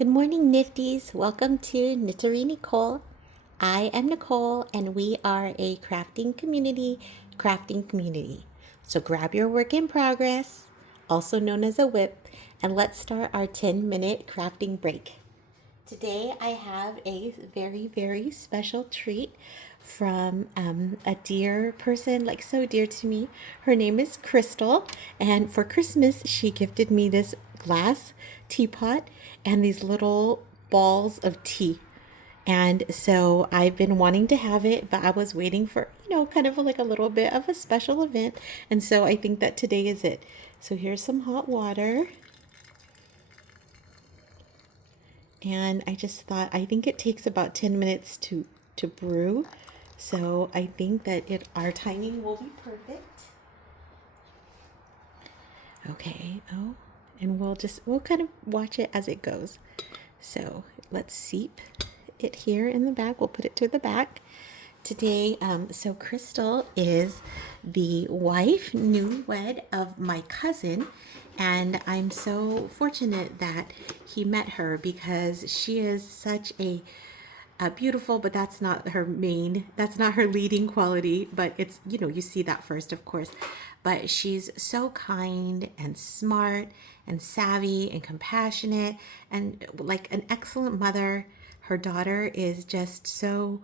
Good morning, Nifties. Welcome to Knittery Nicole. I am Nicole, and we are a crafting community. So grab your work in progress, also known as a whip, and let's start our 10-minute crafting break. Today, I have a very, very special treat from a dear person, like so dear to me. Her name is Crystal, and for Christmas, she gifted me this glass teapot and these little balls of tea. And so I've been wanting to have it, but I was waiting for, kind of like a little bit of a special event. And so I think that today is it. So here's some hot water. And I just thought, I think it takes about 10 minutes to brew. So I think that our timing will be perfect. Okay, and we'll kind of watch it as it goes. So let's seep it here in the back. We'll put it to the back. Today, so Crystal is the wife, newlywed of my cousin, and I'm so fortunate that he met her because she is such a beautiful, but that's not her leading quality, but it's, you see that first, of course. But she's so kind and smart and savvy and compassionate and like an excellent mother. Her daughter is just so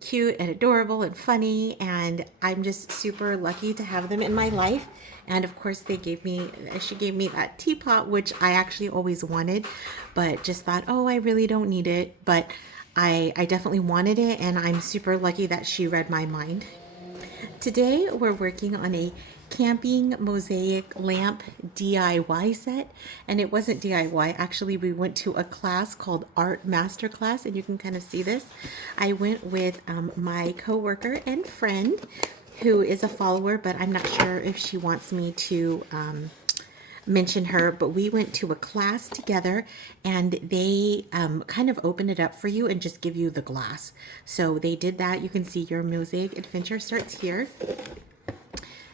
cute and adorable and funny, and I'm just super lucky to have them in my life. And of course she gave me that teapot, which I actually always wanted, but just thought, oh, I really don't need it, but I definitely wanted it, and I'm super lucky that she read my mind. Today we're working on a camping mosaic lamp DIY set, and it wasn't DIY. Actually, we went to a class called Art Masterclass, and you can kind of see this. I went with my coworker and friend who is a follower, but I'm not sure if she wants me to mention her, but we went to a class together, and they kind of open it up for you and just give you the glass. So they did that. You can see your mosaic adventure starts here.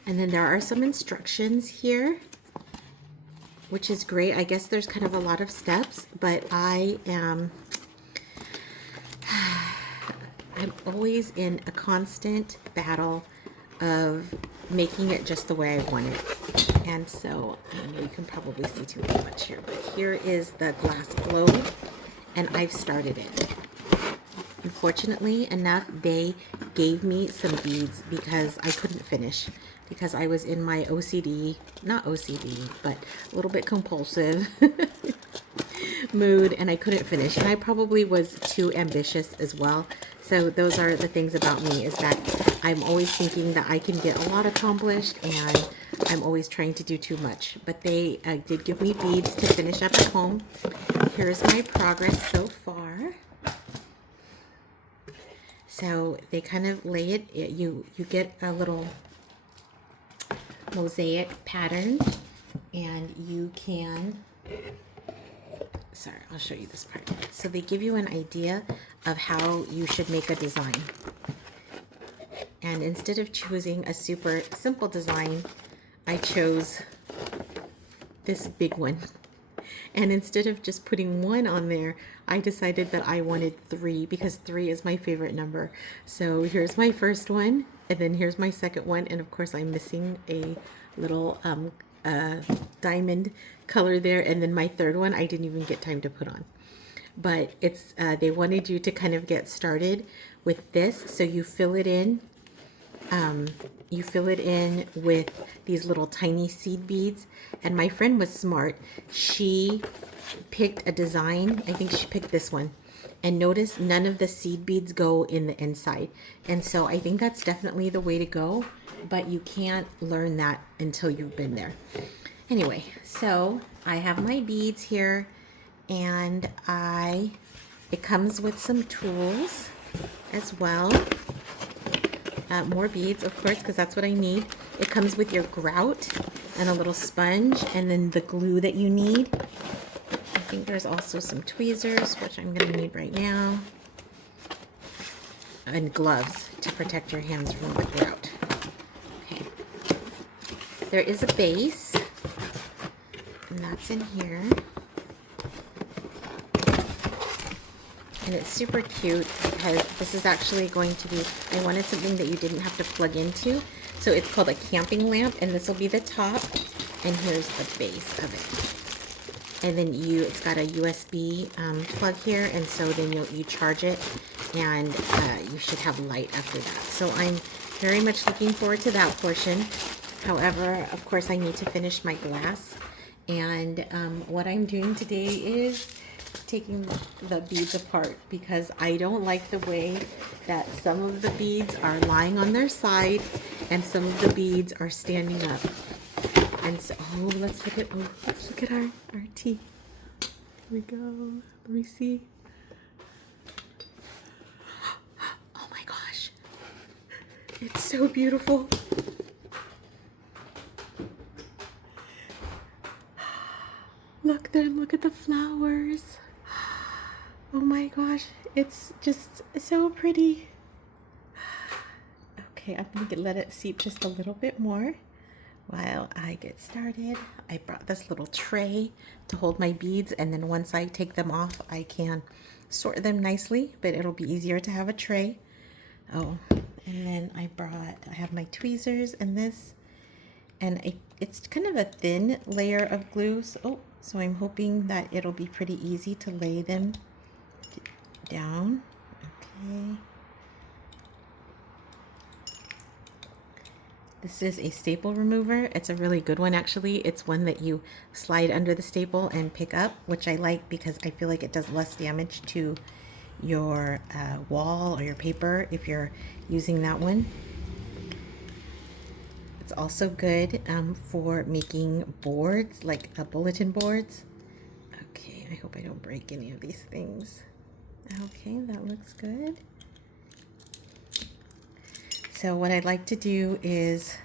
And then there are some instructions here, which is great. I guess there's kind of a lot of steps, but I'm always in a constant battle of making it just the way I want it. And so you can probably see too much here, but here is the glass globe, and I've started it. Unfortunately enough, they gave me some beads because I couldn't finish, because I was in my not OCD, but a little bit compulsive mood, and I couldn't finish. And I probably was too ambitious as well. So those are the things about me, is that I'm always thinking that I can get a lot accomplished, and I'm always trying to do too much. But they did give me beads to finish up at home. Here's my progress so far. So they kind of lay it, you get a little mosaic pattern, and you can, sorry, I'll show you this part. So they give you an idea of how you should make a design. And instead of choosing a super simple design, I chose this big one. And instead of just putting one on there, I decided that I wanted 3, because 3 is my favorite number. So here's my first one, and then here's my second one, and of course I'm missing a little diamond color there, and then my third one I didn't even get time to put on. But it's they wanted you to kind of get started with this, so you fill it in. You fill it in with these little tiny seed beads. And my friend was smart. She picked a design. I think she picked this one. And notice none of the seed beads go in the inside. And so I think that's definitely the way to go. But you can't learn that until you've been there. Anyway, so I have my beads here. And it comes with some tools as well. More beads, of course, because that's what I need. It comes with your grout and a little sponge, and then the glue that you need. I think there's also some tweezers, which I'm going to need right now, and gloves to protect your hands from the grout. Okay. There is a base, and that's in here. And it's super cute because this is actually going to be, I wanted something that you didn't have to plug into. So it's called a camping lamp, and this will be the top, and here's the base of it. And then it's got a USB plug here, and so then you charge it, and you should have light after that. So I'm very much looking forward to that portion. However, of course, I need to finish my glass. And what I'm doing today is taking the beads apart because I don't like the way that some of the beads are lying on their side and some of the beads are standing up. And so, let's look at our tea. Here we go. Let me see. Oh my gosh. It's so beautiful. Look there, look at the flowers. Oh my gosh, it's just so pretty. Okay, I'm gonna let it seep just a little bit more while I get started. I brought this little tray to hold my beads, and then once I take them off, I can sort them nicely, but it'll be easier to have a tray. Oh, and then I have my tweezers and this, and it's kind of a thin layer of glue, so I'm hoping that it'll be pretty easy to lay them down. Okay. This is a staple remover. It's a really good one, actually. It's one that you slide under the staple and pick up, which I like because I feel like it does less damage to your wall or your paper if you're using that one. It's also good for making boards, like bulletin boards. Okay, I hope I don't break any of these things. Okay, that looks good. So what I'd like to do is,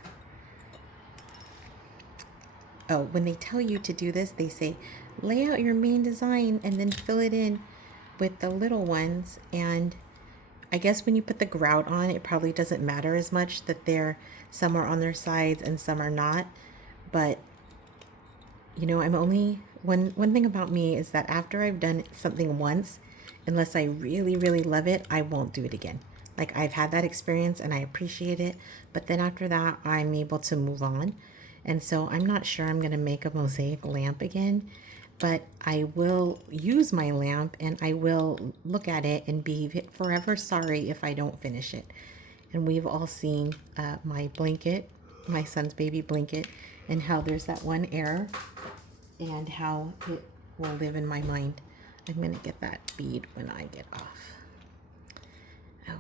when they tell you to do this, they say, lay out your main design and then fill it in with the little ones. And I guess when you put the grout on, it probably doesn't matter as much that some are on their sides and some are not. But, one thing about me is that after I've done something once, unless I really, really love it, I won't do it again. Like, I've had that experience and I appreciate it, but then after that, I'm able to move on. And so I'm not sure I'm going to make a mosaic lamp again, but I will use my lamp and I will look at it and be forever sorry if I don't finish it. And we've all seen my blanket, my son's baby blanket, and how there's that one error and how it will live in my mind. I'm going to get that bead when I get off.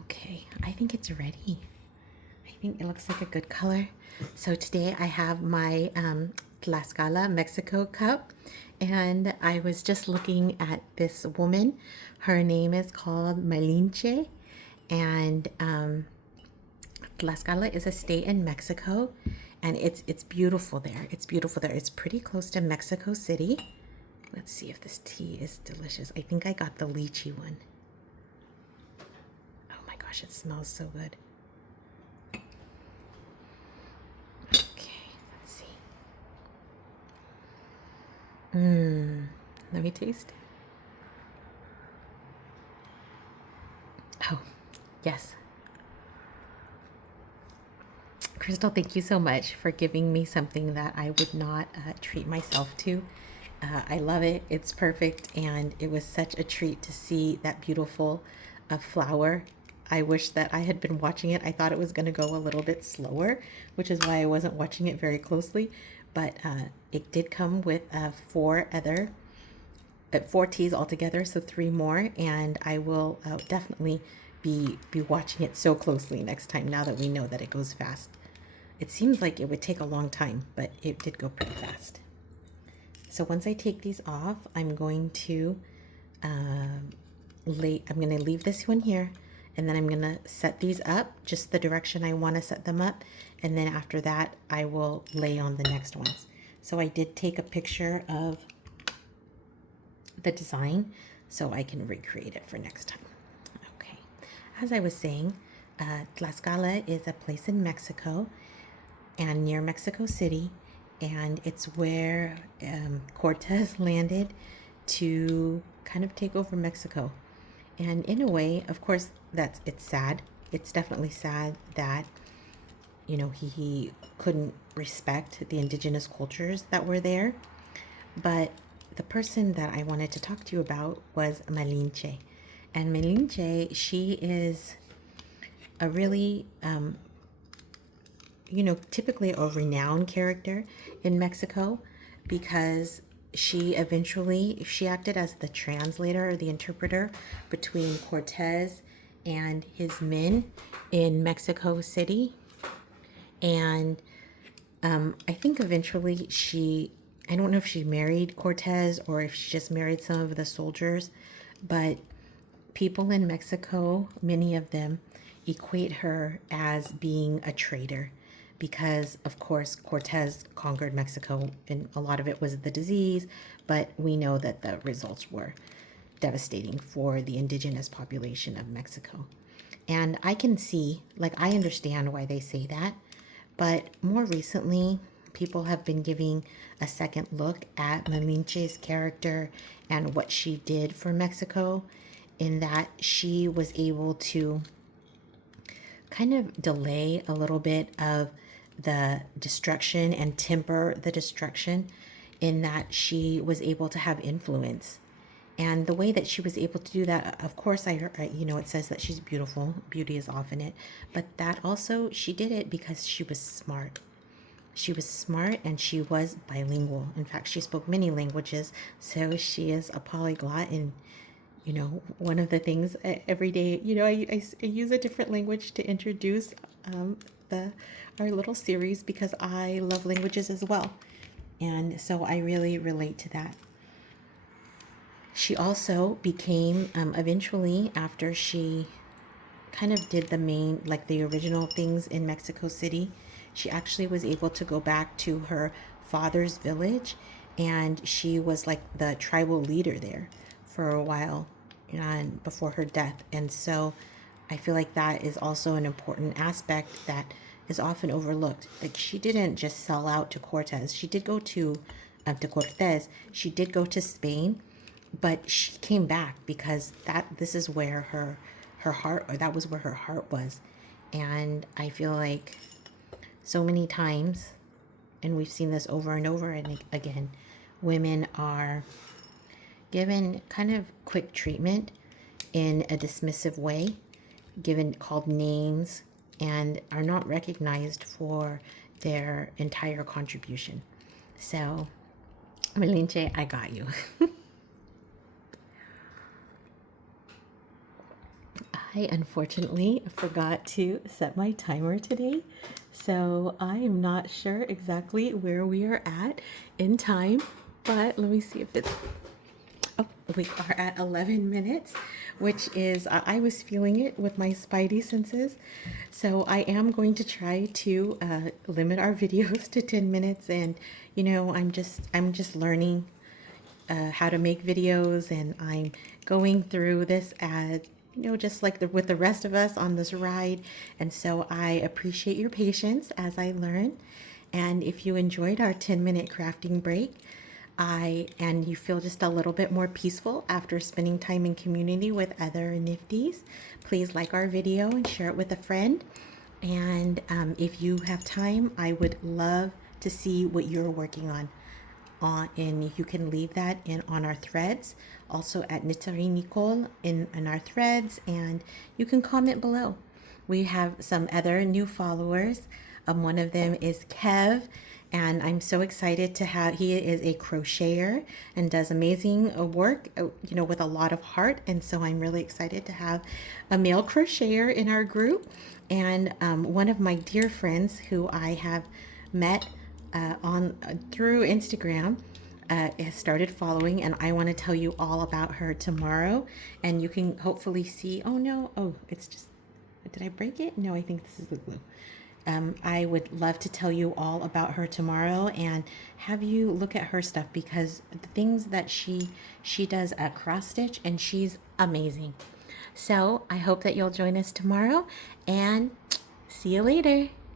Okay, I think it's ready. I think it looks like a good color. So today I have my Tlaxcala, Mexico cup, and I was just looking at this woman. Her name is called Malinche, and Tlaxcala is a state in Mexico, and it's beautiful there. It's beautiful there. It's pretty close to Mexico City. Let's see if this tea is delicious. I think I got the lychee one. Oh my gosh, it smells so good. Okay, let's see. Let me taste. Oh, yes. Crystal, thank you so much for giving me something that I would not treat myself to. I love it. It's perfect, and it was such a treat to see that beautiful flower. I wish that I had been watching it. I thought it was going to go a little bit slower, which is why I wasn't watching it very closely. But it did come with four teas altogether, so 3 more, and I will definitely be watching it so closely next time, now that we know that it goes fast. It seems like it would take a long time, but it did go pretty fast. So once I take these off, I'm going to leave this one here, and then I'm going to set these up just the direction I want to set them up, and then after that I will lay on the next ones. So I did take a picture of the design so I can recreate it for next time. Okay, as I was saying, Tlaxcala is a place in Mexico and near Mexico City, and it's where Cortez landed to kind of take over Mexico. And in a way, of course, it's sad. It's definitely sad that, he couldn't respect the indigenous cultures that were there. But the person that I wanted to talk to you about was Malinche. And Malinche, she is a really, typically a renowned character in Mexico because she acted as the translator or the interpreter between Cortez and his men in Mexico City. And I think eventually I don't know if she married Cortez or if she just married some of the soldiers, but people in Mexico, many of them, equate her as being a traitor because, of course, Cortez conquered Mexico and a lot of it was the disease, but we know that the results were devastating for the indigenous population of Mexico. And I can see, I understand why they say that, but more recently, people have been giving a second look at Malinche's character and what she did for Mexico, in that she was able to kind of delay a little bit of the destruction and temper the destruction, in that she was able to have influence. And the way that she was able to do that, of course, I heard, it says that she's beautiful. Beauty is often it. But that also, she did it because she was smart. She was smart and she was bilingual. In fact, she spoke many languages. So she is a polyglot. And, one of the things every day, I use a different language to introduce our little series because I love languages as well. And so I really relate to that. She also became, eventually, after she kind of did the original things in Mexico City, she actually was able to go back to her father's village, and she was like the tribal leader there for a while, and before her death. And so I feel like that is also an important aspect that is often overlooked. Like, she didn't just sell out to Cortez. She did go to Cortez. She did go to Spain, but she came back because this is where her heart, or that was where her heart was. And I feel like so many times, and we've seen this over and over and again, women are given kind of quick treatment in a dismissive way, called names, and are not recognized for their entire contribution. So, Malinche, I got you. I unfortunately forgot to set my timer today, so I am not sure exactly where we are at in time, but let me see if it's... Oh, we are at 11 minutes, which is, I was feeling it with my spidey senses. So I am going to try to limit our videos to 10 minutes. And, I'm just learning how to make videos, and I'm going through this as, just like with the rest of us on this ride. And so I appreciate your patience as I learn. And if you enjoyed our 10-minute crafting break, and you feel just a little bit more peaceful after spending time in community with other Nifties, please like our video and share it with a friend. And if you have time, I would love to see what you're working on. And you can leave that on our threads, also at Knittery Nicole in our threads, and you can comment below. We have some other new followers. One of them is Kev, and I'm so excited to he is a crocheter and does amazing work, with a lot of heart. And so I'm really excited to have a male crocheter in our group. And one of my dear friends who I have met through Instagram has started following, and I want to tell you all about her tomorrow. And you can hopefully see, it's just, did I break it? No, I think this is the glue. I would love to tell you all about her tomorrow and have you look at her stuff, because the things that she does at cross stitch, and she's amazing. So I hope that you'll join us tomorrow, and see you later.